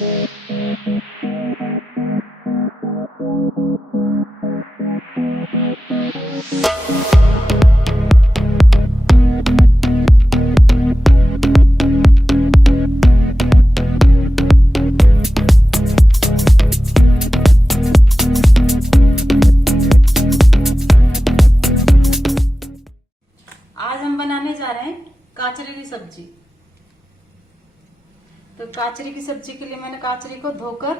आज हम बनाने जा रहे हैं काचरी की सब्जी। तो काचरी की सब्जी के लिए मैंने काचरी को धोकर,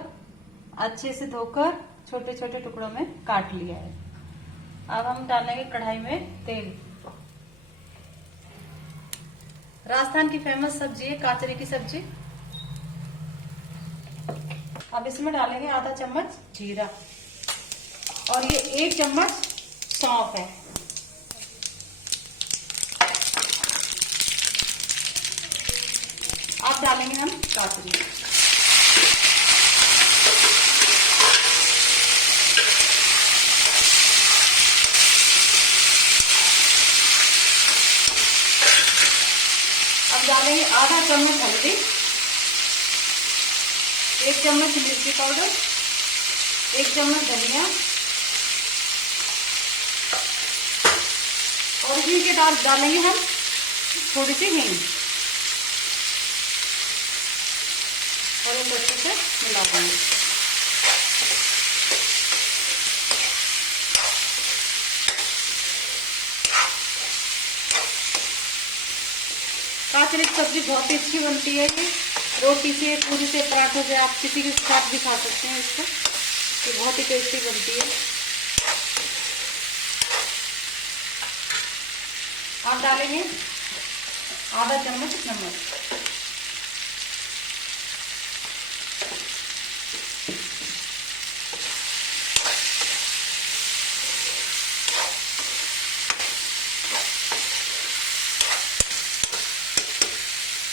अच्छे से धोकर छोटे छोटे टुकड़ों में काट लिया है। अब हम डालेंगे कढ़ाई में तेल। राजस्थान की फेमस सब्जी है काचरी की सब्जी। अब इसमें डालेंगे आधा चम्मच जीरा और ये 1 चम्मच सौंफ है। अब डालेंगे हम काचरी। अब डालेंगे आधा चम्मच हल्दी, 1 चम्मच मिर्ची पाउडर, 1 चम्मच धनिया और इसी के बाद डालेंगे हम थोड़ी सी हींग और इसे अच्छे से मिला देंगे। काचरी की सब्जी बहुत ही अच्छी बनती है। ये रोटी से, पूरी से, पराठे से, आप किसी के साथ भी खा सकते हैं इसको। ये बहुत ही टेस्टी बनती है। आप डालेंगे आधा चम्मच नमक।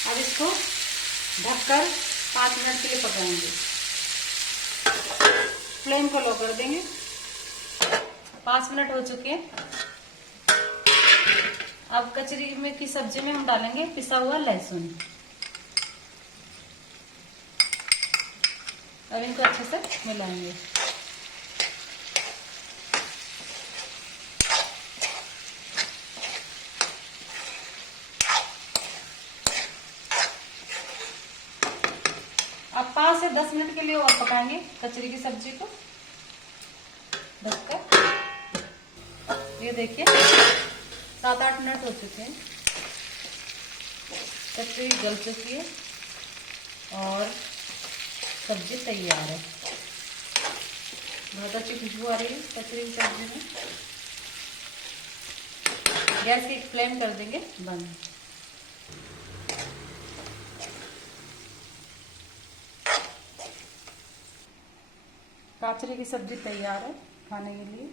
अब इसको ढककर 5 मिनट के लिए पकाएंगे। फ्लेम को लो कर देंगे। 5 मिनट हो चुके हैं। अब कचरी में की सब्जी में हम डालेंगे पिसा हुआ लहसुन। अब इनको अच्छे से मिलाएंगे। अब 5 से 10 मिनट के लिए और पकाएंगे कचरी की सब्जी को ढककर। ये देखिए 7-8 मिनट हो चुके हैं। कचरी गल चुकी है और सब्जी तैयार है। बहुत अच्छी खुशबू आ रही है कचरी की सब्जी में। गैस की फ्लेम कर देंगे बंद। काचरी की सब्जी तैयार है खाने के लिए।